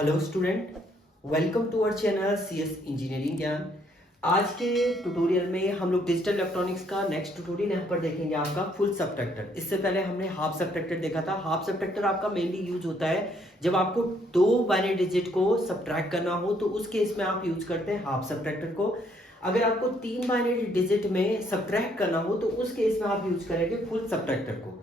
Hello student, welcome to our channel CS engineering Gyan. आज के tutorial में हम लोग डिजिटल इलेक्ट्रॉनिक्स का नेक्स्ट ट्यूटोरियल यहाँ पर देखेंगे आपका फुल सबट्रैक्टर। इससे पहले हमने हाफ सबट्रैक्टर देखा था। हाफ सबट्रैक्टर आपका मेनली यूज होता है जब आपको दो बाइनरी डिजिट को सबट्रैक्ट करना हो, तो उस केस में आप यूज करते हैं हाफ सबट्रैक्टर को। अगर आपको तीन बाइनरी डिजिट में सबट्रैक्ट करना हो तो उस केस में आप यूज करेंगे फुल सबट्रैक्टर को।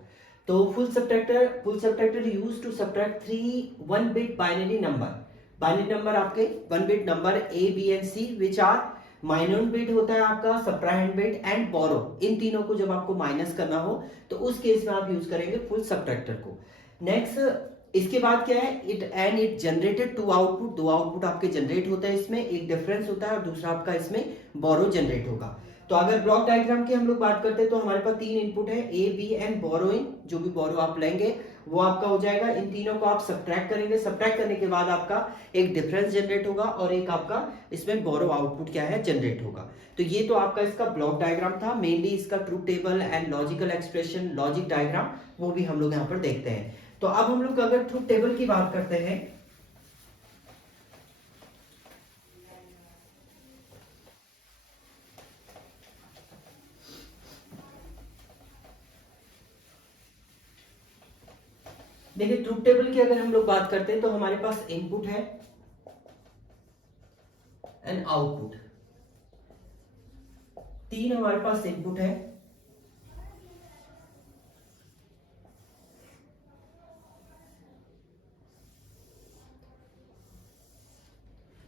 तो full subtractor use to subtract three one bit binary number आपके one bit number A B and C which are minor bit होता है आपका, सब्ट्राहेंड बिट एंड बोरो। इन तीनों को जब आपको माइनस करना हो तो उस केस में आप यूज करेंगे फुल सबट्रैक्टर को। नेक्स्ट इसके बाद क्या है, इट जनरेटेड टू आउटपुट। दो आउटपुट आपके जनरेट होता है, इसमें एक डिफरेंस होता है और दूसरा आपका इसमें बोरो जनरेट होगा। तो अगर ब्लॉक डायग्राम की हम लोग बात करते हैं तो हमारे पास तीन इनपुट है, ए बी एंड बोरोइंग। जो भी बोरो आप लेंगे वो आपका हो जाएगा। इन तीनों को आप सब्ट्रैक्ट करेंगे, सब्ट्रैक्ट करने के बाद आपका एक डिफरेंस जनरेट होगा और एक आपका इसमें बोरो आउटपुट क्या है जनरेट होगा। तो ये तो आपका इसका ब्लॉक डायग्राम था। मेनली इसका truth table and logical expression, logic diagram, वो भी हम लोग यहाँ पर देखते हैं। तो अब हम लोग अगर ट्रूथ टेबल की बात करते हैं, देखिए ट्रूथ टेबल की अगर हम लोग बात करते हैं तो हमारे पास इनपुट है एंड आउटपुट। तीन हमारे पास इनपुट है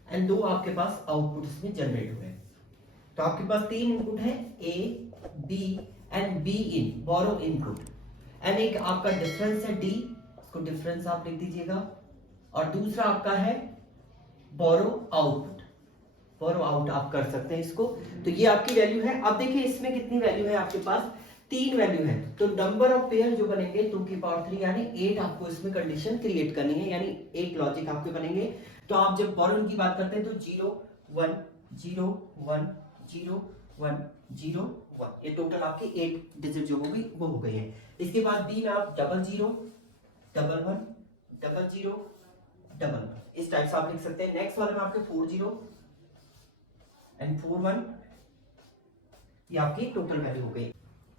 एंड दो आपके पास आउटपुट इसमें जनरेट हुए हैं। तो आपके पास तीन इनपुट है, A B and B in, borrow input, and एक आपका डिफरेंस है डी, इसको डिफरेंस आप लिख दीजिएगा, और दूसरा आपका है बोरो आउटपुट। बोरो आउट आप कर सकते हैं इसको। तो ये आपकी वैल्यू है। अब देखिए इसमें कितनी वैल्यू है आपके पास, तीन वैल्यू है। तो नंबर ऑफ पेयर जो बनेंगे 2 की पावर 3 यानी 8 आपको इसमें कंडीशन क्रिएट करनी है, यानी 8 लॉजिक आपके बनेंगे। तो आप जब बोरो की बात करते हैं तो 0 1 0 1 0 1 0 1, ये टोटल आपकी 8 डिजिट जो होगी वो हो गई है। इसके बाद बी में आप 0 0 1 1 0 0 1 1, इस टाइप से आप लिख सकते हैं। नेक्स्ट वाले में आपके 4 0 एंड 4 1, ये आपकी टोटल वैल्यू हो गई।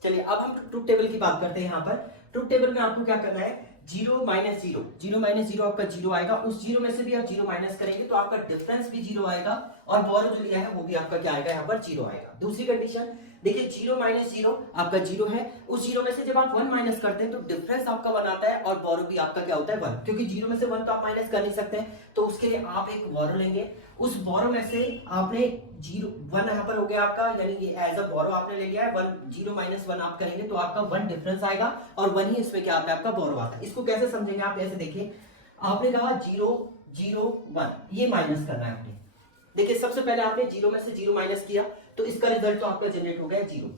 चलिए अब हम ट्रूथ टेबल की बात करते हैं। यहाँ पर ट्रूथ टेबल में आपको क्या करना है, 0 माइनस 0, 0 माइनस 0 आपका 0 आएगा। उस 0 में से भी आप 0 माइनस करेंगे तो आपका डिफरेंस भी 0 आएगा और बोरो जो लिया है वो भी आपका क्या आएगा, यहाँ पर 0 आएगा। दूसरी कंडीशन देखिए 0 माइनस 0 आपका 0 है। उस 0 में से जब आप 1 माइनस करते हैं तो डिफरेंस आपका 1 आता है और बोरो भी आपका क्या होता है 1, क्योंकि 0 में से 1 तो आप माइनस कर नहीं सकते हैं। तो उसके लिए आप एक बोरो लेंगे। उस बोरो में से आपने 0 1 यहाँ पर हो गया आपका, यानी ये एज अ बोरो आपने ले लिया है। 1 0 माइनस 1 आप करेंगे तो आपका 1 डिफरेंस आएगा और 1 ही इसमें क्या आता है, आपका बोरो आता है। इसको कैसे समझेंगे आप, ऐसे देखिए, आपने कहा 0 0 1, ये माइनस करना है आपने। देखिए सबसे पहले आपने 0 में से 0 माइनस किया तो इसका रिजल्ट तो आपका जनरेट हो गया 0।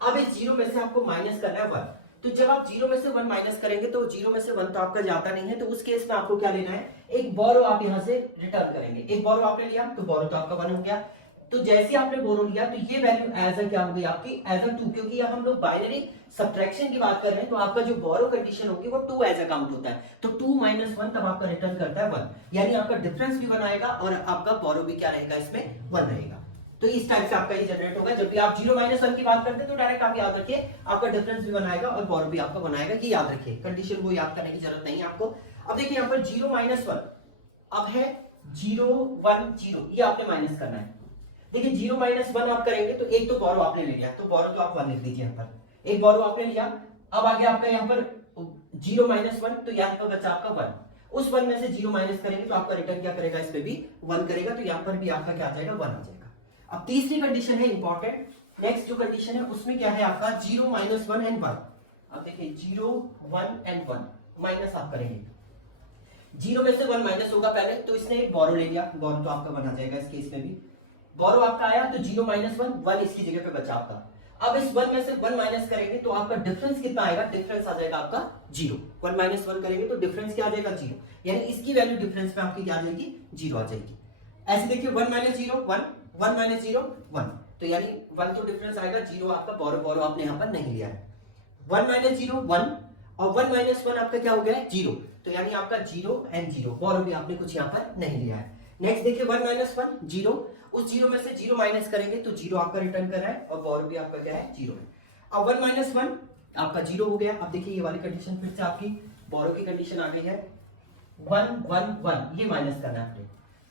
अब इस 0 में से आपको माइनस करना है 1। तो जब आप 0 में से 1 माइनस करेंगे तो 0 में से 1 तो आपका जाता नहीं है। तो उस केस में आपको क्या लेना है, एक बोरो आप यहां से रिटर्न करेंगे। एक बोरो आपने लिया तो बोरो तो आपका 1 हो गया। तो जैसे आपने बोरो लिया तो ये वैल्यू एज अ क्या हो गई आपकी, एज अ 2, क्योंकि हम लोग बाइनरी सब्ट्रैक्शन की बात कर रहे हैं। तो आपका जो बोरो कंडीशन होगी वो 2 एज अ काउंट होता है। तो 2 माइनस 1 तब आपका रिटर्न करता है 1, यानी आपका डिफरेंस भी 1 आएगा और आपका बोरो भी क्या रहेगा, इसमें 1 रहेगा। तो इस टाइप से आपका ये जनरेट होगा। जब भी आप 0 माइनस 1 की बात करते हैं तो डायरेक्ट आप याद रखिए आपका डिफरेंस भी 1 आएगा और बोरो भी आपका 1 आएगा। ये याद रखिए, कंडीशन को याद करने की जरूरत नहीं है आपको। अब देखिए यहाँ पर 0 माइनस 1 अब है 0 1 0, ये आपने माइनस करना है। देखिए 0 माइनस 1 आप करेंगे तो एक तो बोरो आपने ले लिया, तो बोरो तो आप 1 लिख दीजिए यहाँ पर। एक बोरो आपने लिया, अब आगे आपका यहाँ पर 0 माइनस 1, तो यहाँ पर बचा आपका 1। उस 1 में से 0 माइनस करेंगे तो आपका रिटर्न क्या करेगा, इस पे भी 1 करेगा। तो यहाँ पर भी आपका क्या आ जाएगा, 1 आ जाएगा। अब तीसरी कंडीशन है इंपॉर्टेंट। नेक्स्ट जो कंडीशन है उसमें क्या है आपका 0 माइनस 1 एंड 1। अब देखिए 0 1 एंड 1 माइनस आप करेंगे, 0 में से 1 माइनस होगा पहले, तो इसने एक बोरो ले लिया, बोरो तो आपका 1 आ जाएगा। इस केस में भी बोरो आपका आया तो 0 माइनस 1 1 इसकी जगह पे बचा आपका। अब इस 1 में से 1 माइनस करेंगे तो आपका डिफरेंस कितना आएगा, डिफरेंस आ जाएगा आपका 0। 1 माइनस 1 करेंगे तो डिफरेंस क्या आ जाएगा, 0, यानी इसकी वैल्यू डिफरेंस में आपकी क्या आ जाएगी, 0 आ जाएगी। ऐसे देखिए 1 माइनस 0 1, 1 माइनस 0 1, तो यानी 1 तो डिफरेंस आएगा, 0 आपका बोरो आपने यहाँ पर नहीं लिया है। 1 माइनस 0 1, और 1 माइनस 1 आपका क्या हो गया है 0, तो यानी आपका 0 एंड 0, बोरो भी आपने कुछ यहाँ पर नहीं लिया है। नेक्स्ट देखिए 1 माइनस 1 0, उस 0 में से 0 माइनस करेंगे तो 0 आपका रिटर्न कर रहा है और बोरो भी आपका क्या है 0 है। अब 1 माइनस 1 आपका 0 हो गया। अब देखिए ये वाली कंडीशन फिर से आपकी बोरो की कंडीशन आ गई है 1 1 1, ये माइनस करना है आपने।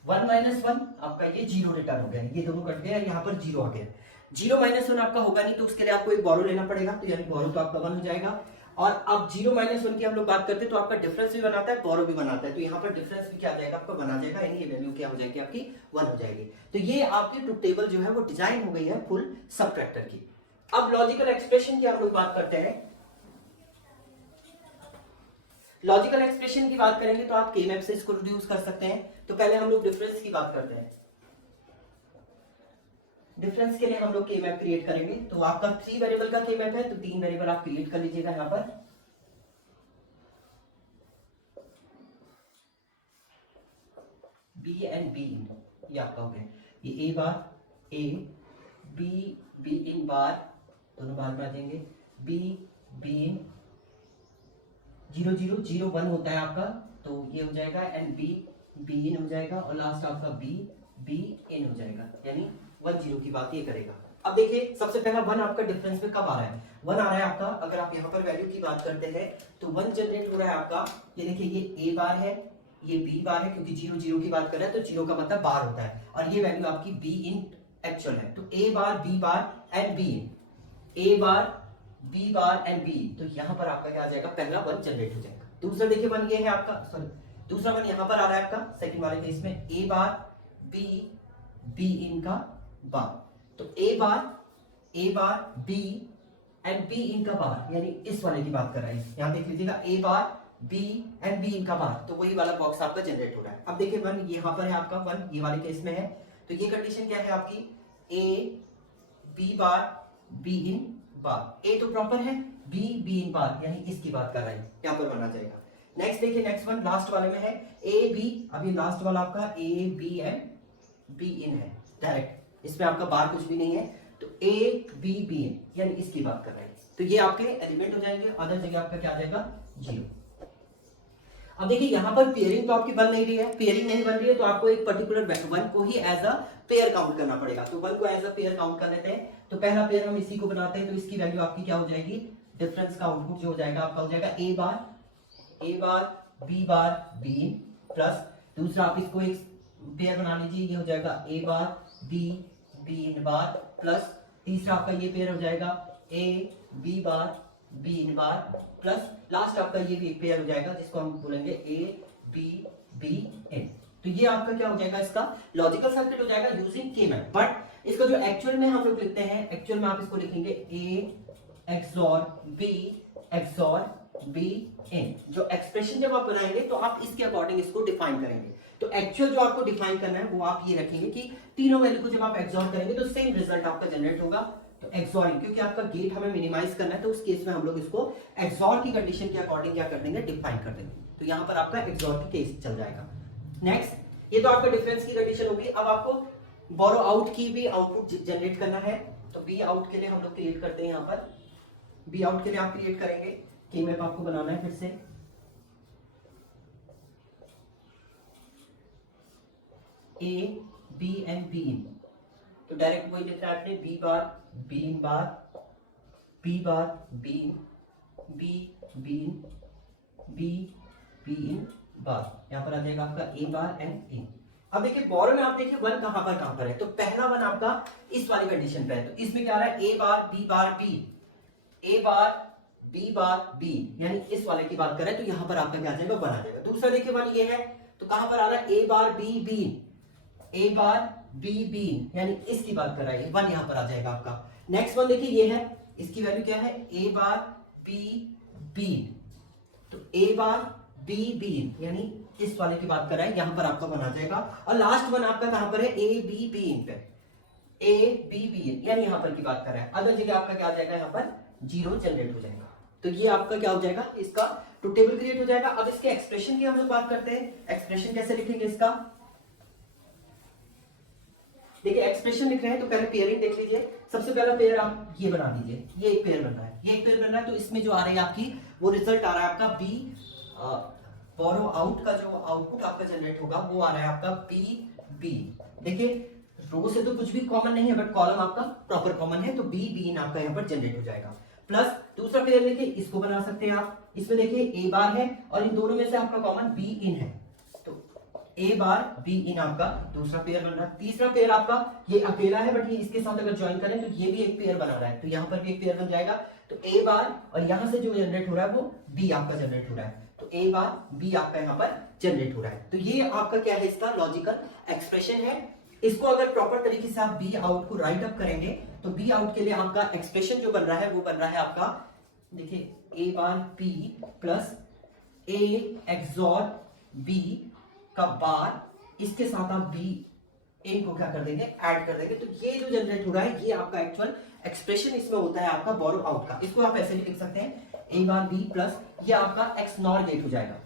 1 माइनस 1 आपका ये 0 रिटर्न हो गया, ये दोनों कट गया, यहाँ पर 0 आ गया। 0 माइनस 1 आपका होगा नहीं तो उसके लिए आपको एक बोरो लेना पड़ेगा, तो यानी बोरो तो आपका 1 हो जाएगा। और अब 0 माइनस 1 की हम लोग बात करते हैं तो आपका डिफरेंस भी बनाता है, बोरो भी बनाता है, तो यहाँ पर डिफरेंस भी क्या आ जाएगा आपका बना जाएगा, यानी ये वैल्यू क्या हो जाएगी आपकी 1 हो जाएगी। तो ये आपकी ट्रुथ टेबल जो है वो डिजाइन हो गई है फुल सबट्रैक्टर की। अब लॉजिकल एक्सप्रेशन की हम लोग बात करते हैं। लॉजिकल एक्सप्रेशन की बात करेंगे तो आप के मैप से इसको रिड्यूस कर सकते हैं। तो पहले हम लोग डिफरेंस की बात करते हैं। डिफरेंस के लिए हम लोग के मैप क्रिएट करेंगे, तो आपका 3 वेरिएबल का के मैप है, तो 3 वेरिएबल आप क्रिएट कर लीजिएगा यहां पर। बी एंड बी इन, ये आपका हो गया, ये ए बार ए, बी इन बार, दोनों बार में आ जाएंगे, बी इन 0 0 0 1 होता है आपका, तो ये हो जाएगा, एंड बी इन हो जाएगा, और लास्ट आपका बी इन हो जाएगा, यानी 1 0 की बात ये करेगा। अब देखिए सबसे पहला 1 आपका डिफरेंस में कब आ रहा है, 1 आ रहा है आपका, अगर आप यहाँ पर वैल्यू की बात करते हैं तो 1 जनरेट हो रहा है आपका, ये देखिए ये ए बार है, ये बी बार है, क्योंकि 0 0 की बात कर रहे हैं तो 0 का मतलब बार होता है, और ये वैल्यू आपकी बी इन एक्चुअल है, तो A bar B bar and B in, A bar B bar and B, तो यहाँ पर आपका क्या आ जाएगा, पहला 1 जनरेट हो जाएगा। दूसरा देखिए 1 ये है आपका, सॉरी दूसरा 1 यहाँ पर आ रहा है आपका सेकंड वाले केस में, ए बार बी इन का बार, तो A bar B and B इन का बार, यानी इस वाले की बात कर रहे हैं, यहाँ देख लीजिएगा ए बार बी एंड बी इन का बार, तो वही वाला बॉक्स आपका जनरेट हो रहा है। अब देखिए 1 यहाँ पर है आपका, 1 ये वाले केस में है, तो ये कंडीशन क्या है आपकी, A B bar B in बार, ए तो प्रॉपर है, बी इन बार, यानी इसकी बात कर रहे हैं, यहाँ पर बना जाएगा। नेक्स्ट देखिए नेक्स्ट 1 लास्ट वाले में है ए बी, अभी लास्ट वाला आपका A B and B in है डायरेक्ट, इसमें आपका बार कुछ भी नहीं है, तो ए बी इन, यानी इसकी बात कर रहे हैं, तो ये आपके एलिमेंट हो जाएंगे, अदर जगह आपका क्या आ जाएगा 0। अब देखिए यहाँ पर पेयरिंग तो आपकी बन नहीं रही है, पेयरिंग नहीं बन रही है, तो आपको एक पर्टिकुलर 1 को ही एज अ पेयर काउंट करना पड़ेगा, तो 1 को एज अ पेयर काउंट कर लेते हैं। तो पहला पेयर हम इसी को बनाते हैं, तो इसकी वैल्यू आपकी क्या हो जाएगी, डिफरेंस का आउटपुट जो हो जाएगा आपका हो जाएगा A bar B in, plus दूसरा आप इसको एक पेयर बना लीजिए, ये हो जाएगा A bar B in bar, plus तीसरा आपका ये पेयर हो जाएगा A bar B in bar, plus last आपका ये भी एक पेयर हो जाएगा जिसको हम बोलेंगे ए बी इन। तो ये आपका क्या हो जाएगा, इसका लॉजिकल सर्किट हो जाएगा यूजिंग के मैप। बट इसका जो एक्चुअल में हम लोग लिखते हैं, एक्चुअल में आप इसको लिखेंगे ए एक्सॉर बी इन। जो एक्सप्रेशन जब आप बनाएंगे तो आप इसके अकॉर्डिंग इसको डिफाइन करेंगे। तो एक्चुअल जो आपको डिफाइन करना है वो आप ये रखेंगे कि तीनों वैल्यू को जब आप एक्सॉर करेंगे तो सेम रिजल्ट आपका जनरेट होगा। तो एक्सॉरिंग, क्योंकि आपका गेट हमें मिनिमाइज करना है, तो उस केस में हम लोग इसको एक्सॉर की कंडीशन के अकॉर्डिंग क्या कर देंगे, डिफाइन कर देंगे। तो यहाँ पर आपका एक्सॉर की केस चल जाएगा। नेक्स्ट, ये तो आपका डिफरेंस की कंडीशन होगी। अब आपको बोरो आउट की भी आउटपुट जनरेट करना है, तो बी आउट के लिए हम लोग क्रिएट करते हैं। यहाँ पर बी आउट के लिए आप क्रिएट करेंगे, की मैप आपको बनाना है फिर से A B and B in, तो डायरेक्ट वही लिखा है आपने, B bar B in bar B in B in bar, यहाँ पर आ जाएगा आपका ए बार एंड इन। अब देखिए बोरो में आप देखिए 1 कहां पर है, तो पहला 1 आपका इस वाली कंडीशन पे है, तो इसमें क्या आ रहा है, ए बार बी बी, यानी इस वाले की बात करें तो यहां पर आपका क्या आ जाएगा, 1 आ जाएगा। दूसरा देखिए 1 ये है, तो कहां पर आ रहा है, ए बार बी, यानी इसकी बात कर रहा है, 1 यहां पर आ जाएगा आपका। नेक्स्ट 1 देखिए ये है, इसकी वैल्यू क्या है, ए बार बी, तो ए बार बी, यानी इस वाले की बात कर रहा है, यहां पर आपका 1 आ जाएगा। और लास्ट 1 आपका कहां पर है, ए बी इन पे, यानी यहां पर की बात कर रहा है। अदर जगह आपका क्या आ जाएगा, यहां पर 0 जनरेट हो जाएगा। तो ये आपका क्या हो जाएगा, इसका ट्रुथ टेबल क्रिएट हो जाएगा। अब इसके एक्सप्रेशन की हम लोग बात करते हैं, एक्सप्रेशन कैसे लिखेंगे इसका। देखिए एक्सप्रेशन लिख रहे हैं तो पहले पेयरिंग देख लीजिए। सबसे पहला पेयर आप ये बना दीजिए, ये एक पेयर बन रहा है, ये एक पेयर बन रहा है, तो इसमें जो आ रही है आपकी वो रिजल्ट आ रहा है आपका बी बोरो आउट का जो आउटपुट आपका जनरेट होगा वो आ रहा है आपका बी बी। देखिए रो से तो कुछ भी कॉमन नहीं है बट कॉलम आपका प्रॉपर कॉमन है, तो बी बी इन आपका यहाँ पर जनरेट हो जाएगा। प्लस दूसरा पेयर देखिए इसको बना सकते हैं आप, इसमें देखिए ए बार है और इन दोनों में से आपका कॉमन बी इन है, तो ए बार बी इन आपका दूसरा पेयर बन रहा है। तीसरा पेयर आपका ये अकेला है बट ये इसके साथ अगर ज्वाइन करें तो ये भी एक पेयर बना रहा है, तो यहाँ पर भी एक पेयर बन जाएगा। तो ए बार और यहाँ से जो जनरेट हो रहा है वो बी आपका जनरेट हो रहा है, तो ए बार बी आपका यहाँ पर जनरेट हो रहा है। तो ये आपका क्या है, इसका लॉजिकल एक्सप्रेशन है। इसको अगर प्रॉपर तरीके से आप बी आउट को राइट अप करेंगे तो बी आउट के लिए आपका एक्सप्रेशन जो बन रहा है वो बन रहा है आपका, देखिए A bar B plus A XOR B का बार, इसके साथ आप बी इन को क्या कर देंगे, ऐड कर देंगे, तो ये जो जनरेट हो रहा है ये आपका एक्चुअल एक्सप्रेशन इसमें होता है आपका बोरो आउट का। इसको आप ऐसे भी लिख सकते हैं ए बार बी प्लस ये आपका एक्स नॉर गेट हो जाएगा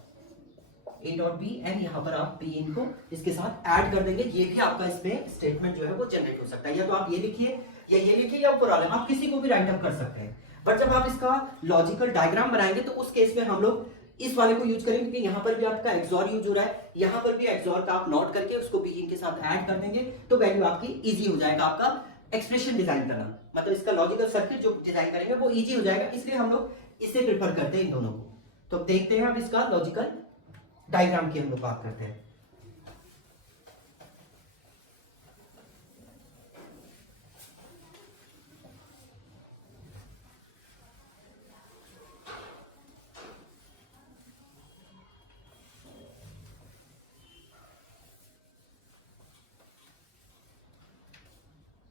ए डॉट बी एंड यहाँ पर आप बी इन को इसके साथ ऐड कर देंगे। ये भी आपका इसमें स्टेटमेंट जो है वो जनरेट हो सकता है, या तो आप ये लिखिए या ये लिखिए या प्रॉब्लम आप किसी को भी राइट अप कर सकते हैं। बट जब आप इसका लॉजिकल डायग्राम बनाएंगे तो उस केस में हम लोग इस वाले को यूज करेंगे, क्योंकि यहाँ पर भी आपका एक्सॉर यूज हो रहा है, यहाँ पर भी एक्सॉर का आप नोट करके उसको बी इन के साथ ऐड कर देंगे तो वैल्यू आपकी इजी हो जाएगा आपका एक्सप्रेशन डिजाइन करना, मतलब इसका लॉजिकल सर्किट जो डिजाइन करेंगे वो इजी हो जाएगा, इसलिए हम लोग इसे प्रेफर करते हैं इन दोनों को। तो देखते हैं अब इसका लॉजिकल डायग्राम की हम लोग बात करते हैं।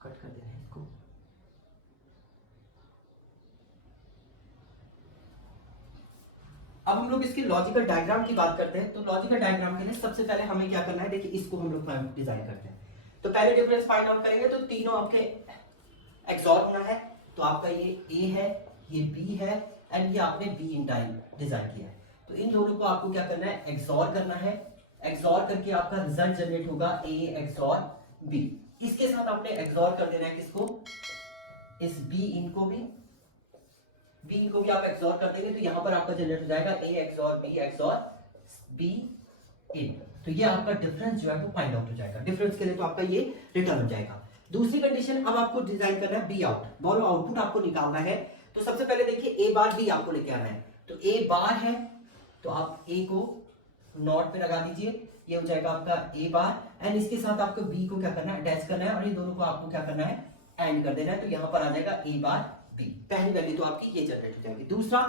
कट कर देना है इसको। अब हम लोग इसके लॉजिकल डायग्राम की बात करते हैं। तो लॉजिकल डायग्राम के लिए सबसे पहले हमें क्या करना है, देखिए इसको हम लोग डिजाइन करते हैं। तो पहले डिफरेंस फाइंड आउट करेंगे, तो तीनों आपके एक्सॉर होना है, तो आपका ये ए है, ये बी है एंड ये आपने बी इन टाइप डिजाइन किया है। तो इन दोनों को आपको क्या करना है, एक्सॉर करना है। एक्सॉर करके आपका रिजल्ट जनरेट होगा ए एक्सॉर बी। इसके साथ आपने एक्सॉर कर देना है किसको, इस बी इन को भी, बी इन को भी आप एक्सॉर कर देंगे तो यहां पर आपका जनरेट हो जाएगा ए एक्सॉर बी इन। तो ये आपका डिफरेंस जो है वो फाइंड आउट हो जाएगा। डिफरेंस के लिए तो आपका ये रिटर्न हो जाएगा। दूसरी कंडीशन, अब आपको डिजाइन करना है बी आउट, बोरो आउटपुट आपको निकालना है। तो सबसे पहले देखिए ए बार बी आपको लेके आना है, तो ए बार है तो आप ए को नॉट पे लगा दीजिए, ये हो जाएगा आपका ए बार एंड इसके साथ आपको बी को क्या करना है, अटैच करना है और इन दोनों को आपको क्या करना है, एंड कर देना है। तो यहां पर आ जाएगा ए बार बी, पहली वैल्यू तो आपकी ये जनरेट हो जाएगी। दूसरा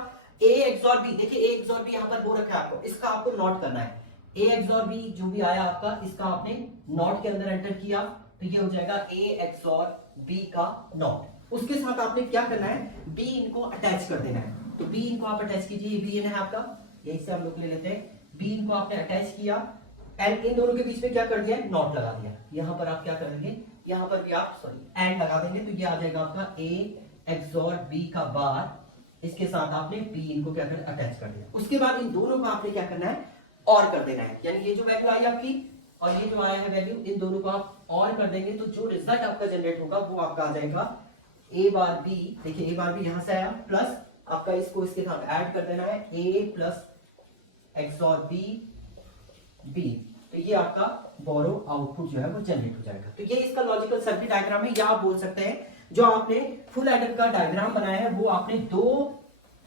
ए एक्सॉर बी, देखिए ए एक्सॉर बी यहां पर वो रखा है आपको, इसका आपको नॉट करना है। ए एक्सॉर बी जो भी आया आपका, इसका आपने नॉट के अंदर एंटर किया तो ये हो जाएगा ए एक्सॉर बी का नॉट। उसके साथ आपने क्या करना है, बी इनको अटैच कर देना है। तो बी इनको आप अटैच कीजिए, ये बी इन है आपका, यही से हम लोग ले लेते हैं। बी इनको आपने अटैच किया एंड इन दोनों के बीच में क्या कर दिया, नॉट लगा दिया। यहां पर आप क्या करेंगे, यहां पर भी आप एंड लगा देंगे तो ये आ जाएगा आपका ए एक्सॉर बी का बार, इसके साथ आपने बी इनको क्या कर अटैच कर दिया। उसके बाद इन दोनों को आपने क्या करना है, और कर देना है, यानी ये जो वैल्यू आई आपकी और ये जो आया है वैल्यू, इन दोनों को आप और कर देंगे तो जो रिजल्ट आपका जनरेट होगा वो आपका आ जाएगा ए बार बी। देखिए ए बार बी यहां से आया, प्लस आपका इसको इसके साथ ऐड कर देना है ए प्लस एक्सॉर बी बी, तो ये आपका बोरो आउटपुट जो है वो जनरेट हो जाएगा। तो ये इसका लॉजिकल सर्किट डायग्राम है, या आप बोल सकते हैं जो आपने फुल एडर का डायग्राम बनाया है वो आपने दो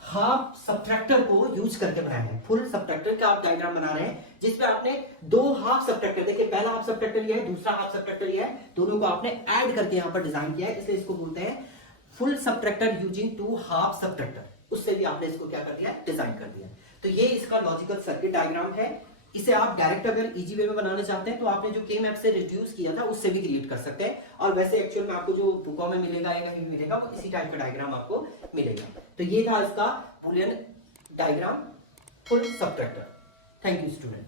हाफ सब्ट्रैक्टर को यूज करके बनाया है। फुल सब्ट्रैक्टर का आप डायग्राम बना रहे हैं जिसपे आपने दो हाफ सब्ट्रैक्टर, देखिए पहला हाफ सब्ट्रैक्टर ये है, दूसरा हाफ सब्ट्रैक्टर ये है, दोनों को आपने ऐड करके यहां पर डिजाइन किया है, इसलिए इसको बोलते हैं full subtractor using two half subtractor. उससे भी आपने इसको क्या कर दिया, डिजाइन कर दिया। तो ये इसका लॉजिकल सर्किट डायग्राम है। इसे आप डायरेक्ट अगर इजी वे में बनाना चाहते हैं तो आपने जो के मैप से रिड्यूस किया था उससे भी क्रिएट कर सकते हैं, और वैसे एक्चुअल में आपको जो बुकों में मिलेगा या कहीं भी मिलेगा वो इसी टाइप का डायग्राम आपको मिलेगा। तो ये था इसका Boolean diagram full subtractor. Thank you student.